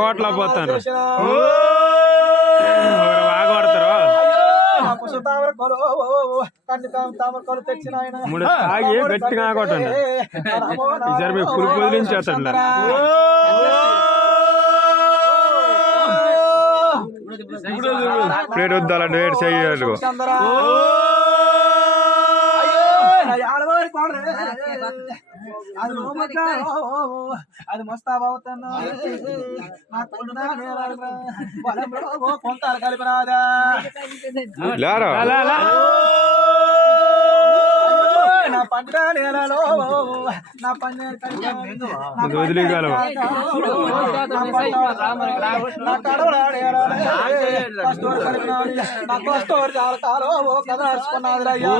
ఓట్లా పోతాను తాగి గట్టిగా ఆగొట్టండి ఈసారి మీ పులి పొదిలించేస్తాడు ప్లేట్ వద్దాల డేట్ చెయ్యాలి అది మస్తాబవుతున్నా కొంటారు కలిపినాదా నా పంట నేలలో నా పన్నీరు నా కడవడా నాకు స్టోర్ చాలా కాలం కథ నడుచుకున్నది అయ్యా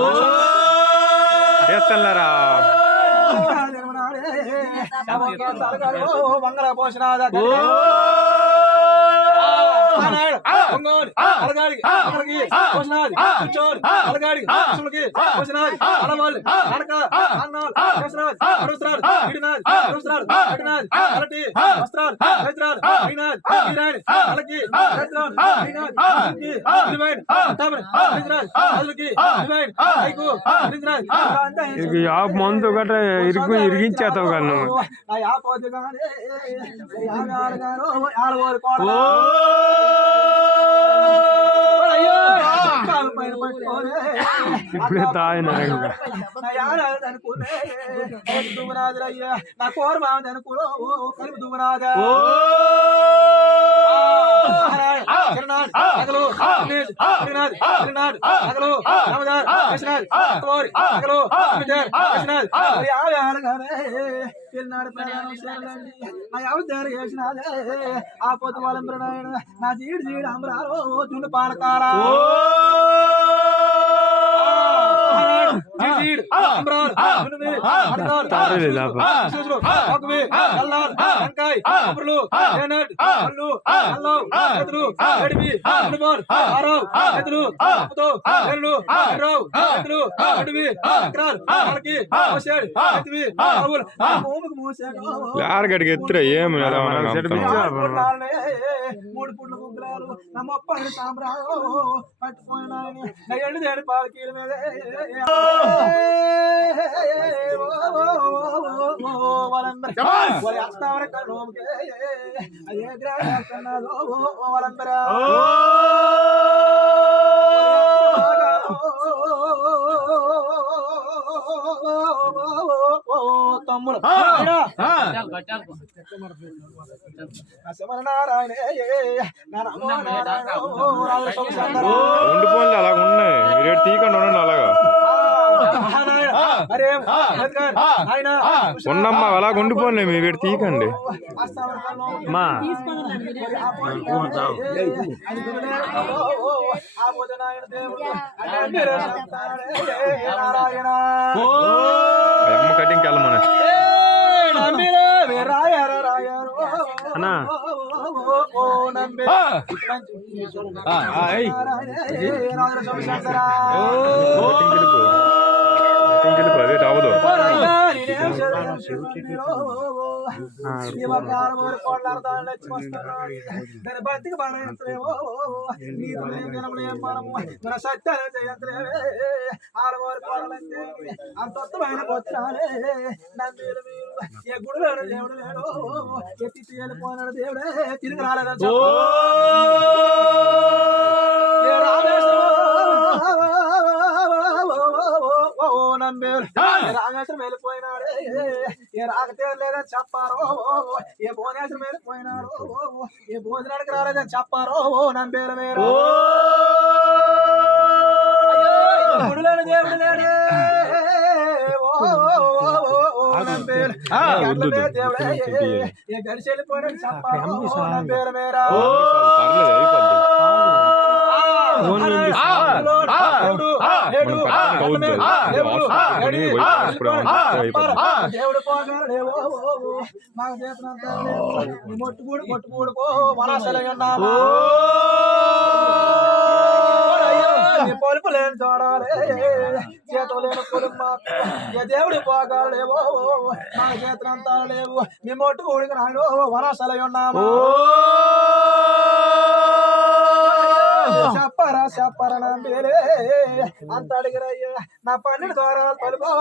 మంగళ పోషణ మందు గట్రా ఇరిగించేస్తావు కానీ ఇప్పుడే తాగిన నా కోరు బాగుంది అనుకో కలిపి దువ్వనాదా ఆ పొద్దు వాళ్ళ నా జీడు జీడు అమరాలు చుండు పానకారా యాడికి ఎత్తురా ఏమి మూడు పుట్ల గుగ్గులాలు నా మొప్పని సాంబ్రాలు పట్టుకుపోయినా ఎండు దేడు పాలకీల మీద అదే గ్రామో వలంబరా తమ్ముడు ఉండిపోయింది అలాగ ఉన్నాయి మీరు తీయకుండా ఉండండి అలాగా ఉండమ్మా అలాగ ఉండిపోండి మీ వీడు తీయకండి మా అమ్మ కటింగ్కి వెళ్ళమని అన్నా అదే రావదు అంతమైన పోతున్నాడే నమ్మేరు మీరు ఏ గుడిలో దేవుడు లేడు ఎత్తి తీయలిపోయినాడు దేవుడే తిరిగి రాలేదని రామేశ్వరం వెళ్ళిపోయినాడే ఏ రాకతేలేదని చెప్పారో ఏ భువనేశ్వరం వెళ్ళిపోయినాడు ఏ భోజనానికి రాలేదని చెప్పారో నంబేరు మీరు గుడిలోని దేవుడు లేడే దేవుడే ఏ గడిచి వెళ్ళిపోయినాడు చెప్పారో నంబేరు మీరా దేవుడు పోగలేవో మాకు చేతనంత మొట్టుకూడు మొట్టుకూడుకో వనాశలయ్యున్నామా పొలుపు లేని చూడాలి చేతులు లేని పొలుపు ఏ దేవుడు పోగలేవో మాకు చేతనంతా లేవు మీ మొట్టుకూడికి నాయన వనాశలయ్యున్నామా చెప్పరా చెప్పరా నంబేలే అంత అడిగిరయ్యా నా 12 ద్వారాలు పలుకో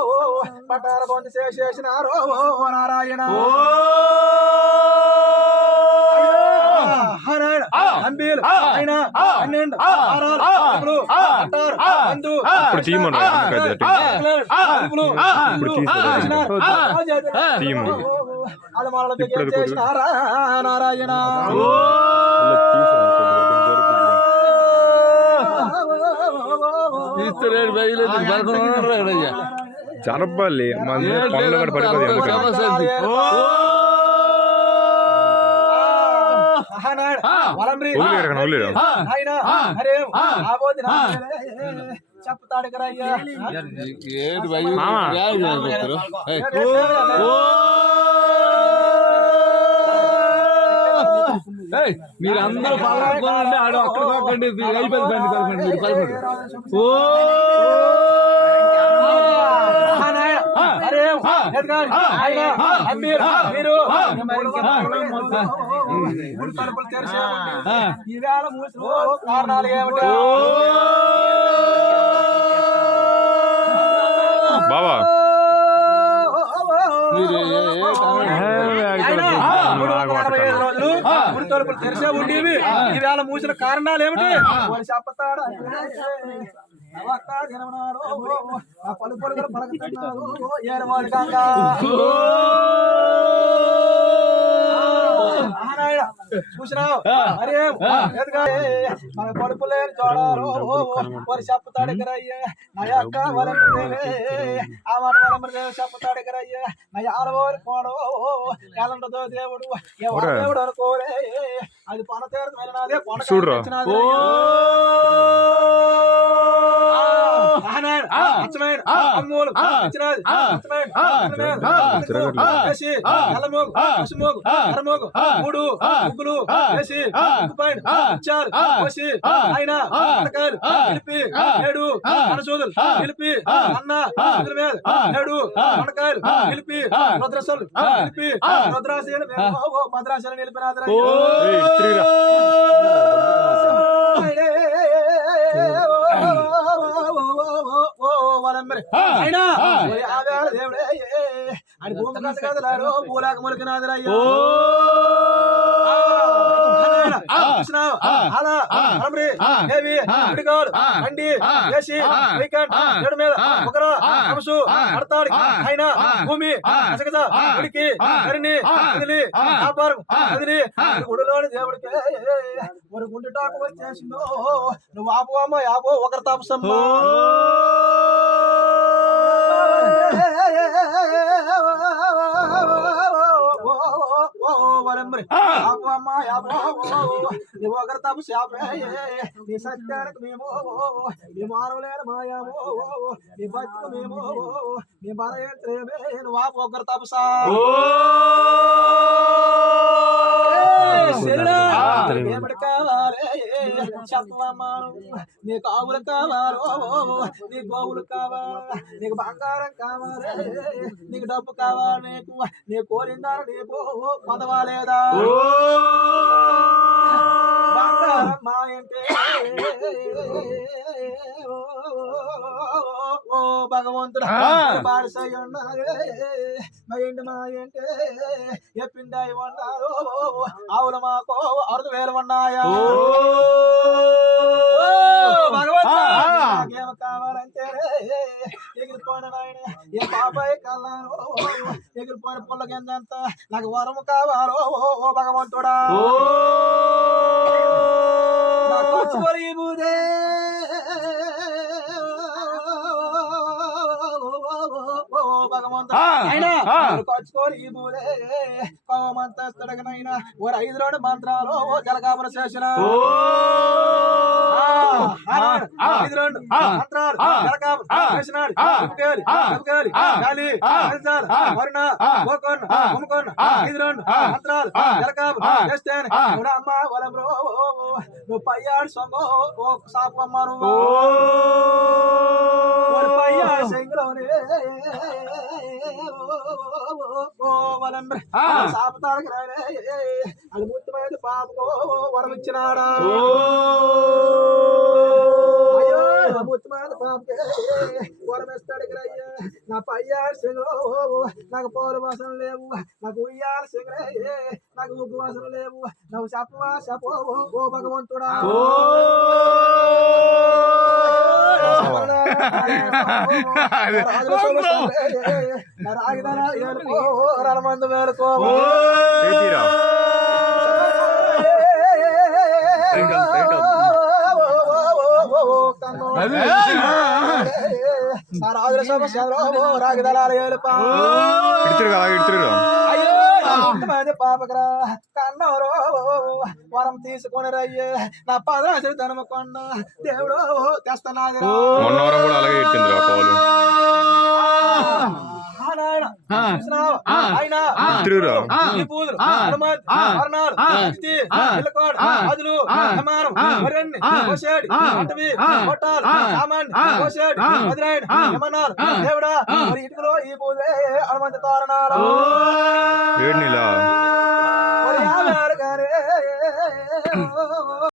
పట్టాల పొంది చేసినారో నారాయణ అంబీలు ఆయన 12 చేసినారా నారాయణ జరపాలి పనులు కూడా పడిపోతుంది చెప్తాడు మీరు అందరూ పాల్గొనండి ఆడు అక్కడ కాకండి అయిపోయింది బండి కలకండి మీరు కలకండి మీరు ఈవేళ మూసిన కారణాలు ఏమిటో బాబా గుడి తలుపులు తెరిసే ఉండేవి ఈవేళ మూసిన కారణాలు ఏమిటి చెప్పతాడు పలుపులు కూడా పలకుతున్నాడు ఏరవాడి గంగా చూసినావు అరే మన పడుపులే చూడాలి వారు చెప్తాడు ఎగరయ్యా నా యొక్క వలంబరే ఆ మాట వలంబరే చెప్తాడు ఎగరయ్యా నా ఆడవారు పోడు ఎలంటదో దేవుడు ఎవరు దేవుడు అనుకోరే అది పన తీర్థం వెళ్ళినదే పన మూడు ముగ్గులు వేసి ఆయన కలిపి 7 అనసూదులు కలిపి అన్న మీద 7 అనకాయలు కలిపి రుద్రసలు కలిపి రుద్రాశీలు మద్రాశీలు నిలిపినాథ అయినా దేవుడే అని భూమి కథ కదలాడు పూలాక ములికినాథరయ్యో భూమి గుడిలోని దేవుడికి ఒక గుండెటాకు వచ్చేసిందో నువ్వు ఆపు అమ్మ యాపో ఒకరి తాపసమ్మో ఒకరి తప్పు శాపే నీ సత్యానికి మేము నీ మానవులేని మాయామో నీ భక్తికి మేము నీ బలయంత్రేమే నువ్వు ఆపు ఒకరి తపసా ఏమిటి కావాలి చెప్పమాను నీకు ఆవులు కావాలో నీ గోవులు కావాలా నీకు బంగారం కావాలి నీకు డబ్బు కావాలి నీకు నీ కోరిందారు నీకు పొందవాలేదా బంగారం మా ఇంటే ఓ భగవంతుడు బాడిసై ఉన్నారే మా ఏంటే ఎప్పిండాయి ఉన్నారు ఆవులు మాకు 6,000 ఉన్నాయా భగవంతుడు కావాలంటే ఎగిరిపోయిన నాయన ఏ పాపాయి కల్లాను ఎగిరిపోయిన పుల్లకి ఎంత నాకు వరము కావాలో ఓ భగవంతుడా బూదే మంత్రాలు జలకాపుర చేసిన ఇది రెండు మంత్రాలు జలకాపు కృష్ణాడు ఉప్పేలి ఉప్పేలి గాలి అంజాల వరుణ గోకర్ణ కుమకర్ణ ఇది రెండు మంత్రాలు జలకాపు చేస్తేనే అమ్మ వలం రో నువ్వు పయ్యాడు సొంగో ఓ సాపు అమ్మ నువ్వు పయ్యా సెంగులోనే ఓ వలం సాపుతాడికి రాడే అది ముత్తమైన పాపకో వరం ఇచ్చినాడా అయ్యో ముత్తమైన పాపకే వరం ఇస్తాడికి రయ్యా నా పయ్యాడు సెంగులో నాకు పౌరు వాసన లేవు నాకు ఉయ్యాల సెంగులే నాకు ఉగ్గు వాసన లేవు నువ్వు చెప్పవా చెప్పో ఓ భగవంతుడా మందు మేలుకో రాజుల సమస్య రాగిదళాలు ఏలుపా పాపకరా కన్నవరో వరం తీసుకొని రయ్యే నా పదరాశి ధనమకొండ దేవుడు తెస్తనాది దేవుడా మరి ఇటుకలో ఈ పూజే హనుమంత తోరణాలు వేడి నీళ్ళ